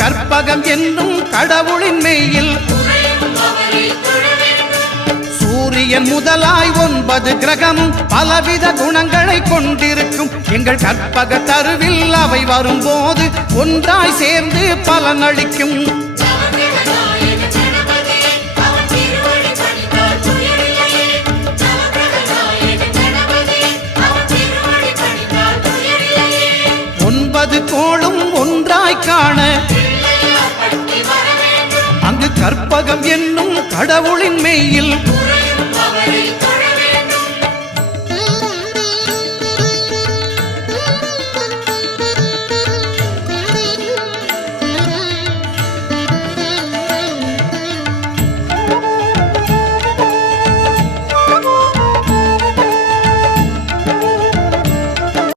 கற்பகம் என்னும் கடவுளின் மெய்யில் சூரியன் முதலாய் 9 கிரகமும் பலவித குணங்களை கொண்டிருக்கும் எங்கள் கற்பக தருவில் அவை வரும்போது ஒன்றாய் சேர்ந்து பலனளிக்கும். கோளும் ஒன்றாய் காண அங்கு கற்பகம் என்னும் கடவுளின் மெய்யில்